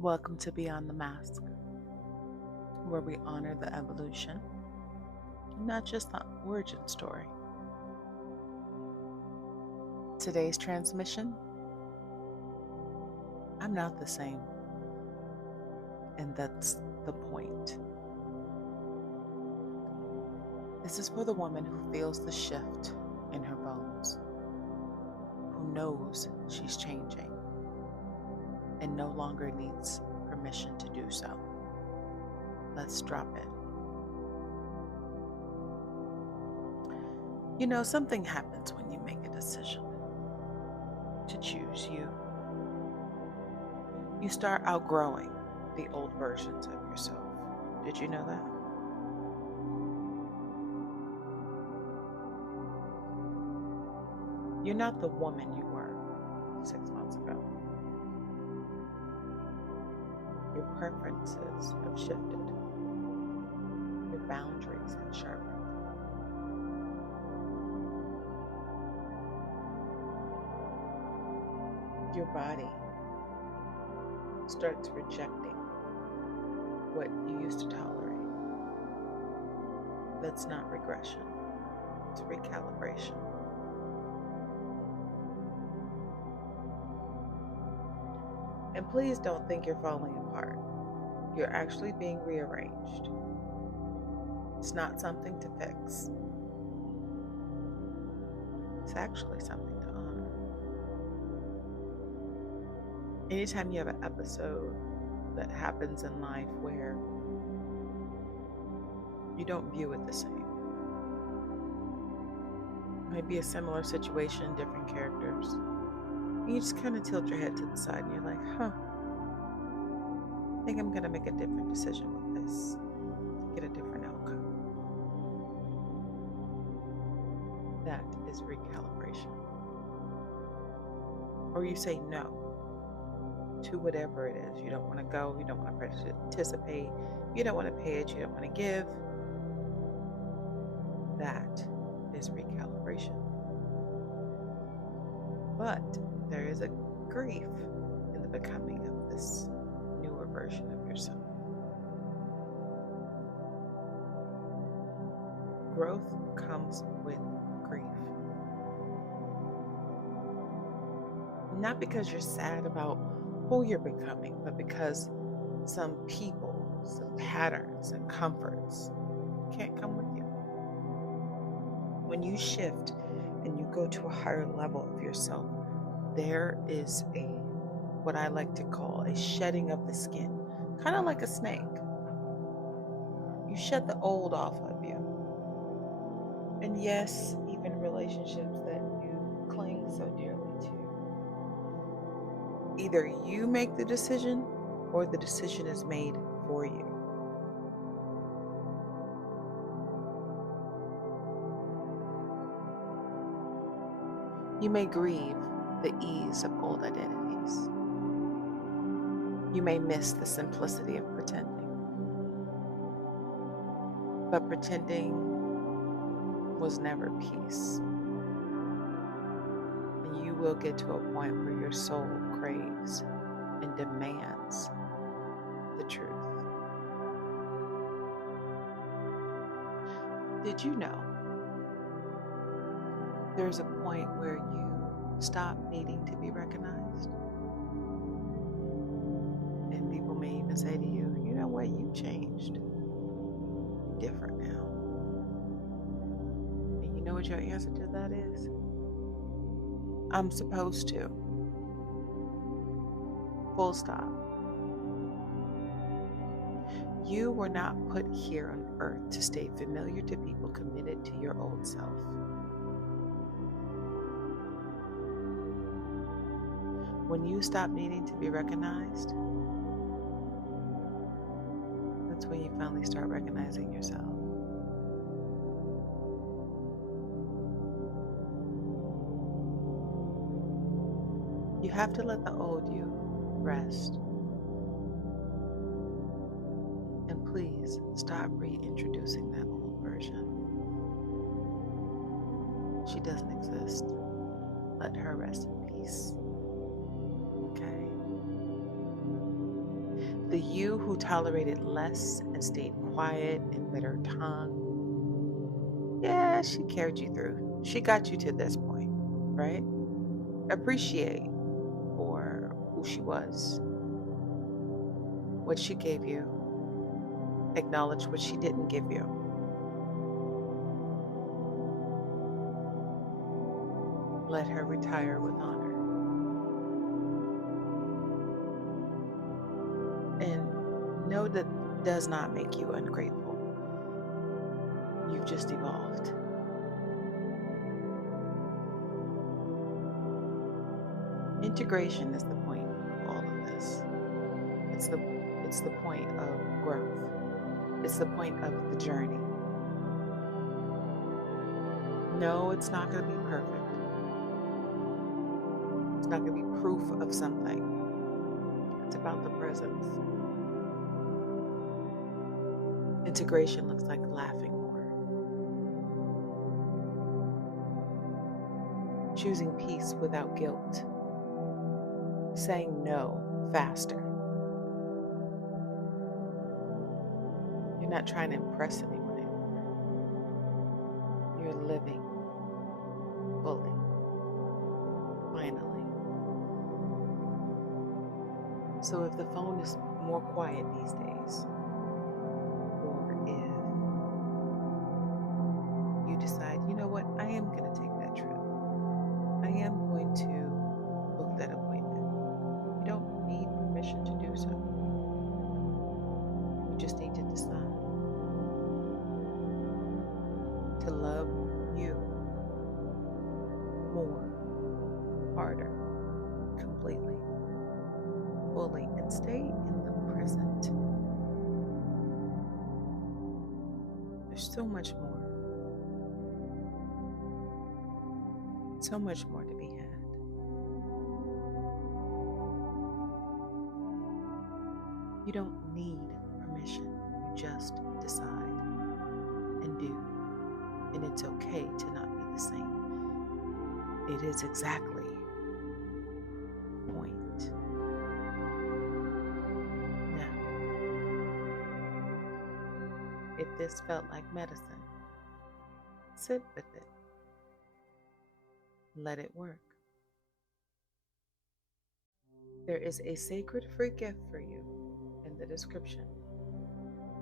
Welcome to Beyond the Mask, where we honor the evolution, not just the origin story. Today's transmission: I'm not the same, and that's the point. This is for the woman who feels the shift in her bones, who knows she's changing, and no longer needs permission to do so. Let's drop it. You know, something happens when you make a decision to choose you. You start outgrowing the old versions of yourself. Did you know that? You're not the woman you were 6 months ago. Your preferences have shifted. Your boundaries have sharpened. Your body starts rejecting what you used to tolerate. That's not regression, it's recalibration. And please don't think you're falling apart. You're actually being rearranged. It's not something to fix. It's actually something to honor. Anytime you have an episode that happens in life where you don't view it the same, maybe a similar situation, different characters, and you just kind of tilt your head to the side and you're like, I think I'm going to make a different decision with this to get a different outcome. That is recalibration. Or you say no to whatever it is. You don't want to go, you don't want to participate, you don't want to pay it, you don't want to give. That is recalibration. But there is a grief in the becoming of this newer version of yourself. Growth comes with grief. Not because you're sad about who you're becoming, but because some people, some patterns and comforts can't come with you. When you shift and you go to a higher level of yourself, there is what I like to call a shedding of the skin, kind of like a snake. You shed the old off of you. And yes, even relationships that you cling so dearly to. Either you make the decision or the decision is made for you. You may grieve the ease of old identities. You may miss the simplicity of pretending. But pretending was never peace. And you will get to a point where your soul craves and demands the truth. Did you know there's a point where you stop needing to be recognized? And people may even say to you, you know what, you've changed. You're different now. And you know what your answer to that is? I'm supposed to. Full stop. You were not put here on earth to stay familiar to people committed to your old self. When you stop needing to be recognized, that's when you finally start recognizing yourself. You have to let the old you rest. And please stop reintroducing that old version. She doesn't exist. Let her rest in peace. Okay? The you who tolerated less and stayed quiet and bit her tongue. Yeah, she carried you through. She got you to this point, right? Appreciate for who she was, what she gave you, acknowledge what she didn't give you. Let her retire with honor. And know that does not make you ungrateful. You've just evolved. Integration is the point of all of this. It's the it's the point of growth. It's the point of the journey. No, it's not going to be perfect. It's not going to be proof of something. It's about the presence. Integration looks like laughing more, choosing peace without guilt, saying no faster. You're not trying to impress anyone anymore. You're living fully, finally. So if the phone is more quiet these days, or if you decide, you know what, I am going to take that trip, I am going to book that appointment, you don't need permission to do so. You just need to decide to love you more, harder, completely, fully, and stay in the present. There's so much more to be had. You don't need permission. You just decide and do. And it's okay to not be the same. It is exactly the point. Now, if this felt like medicine, sit with it. Let it work. There is a sacred free gift for you in the description.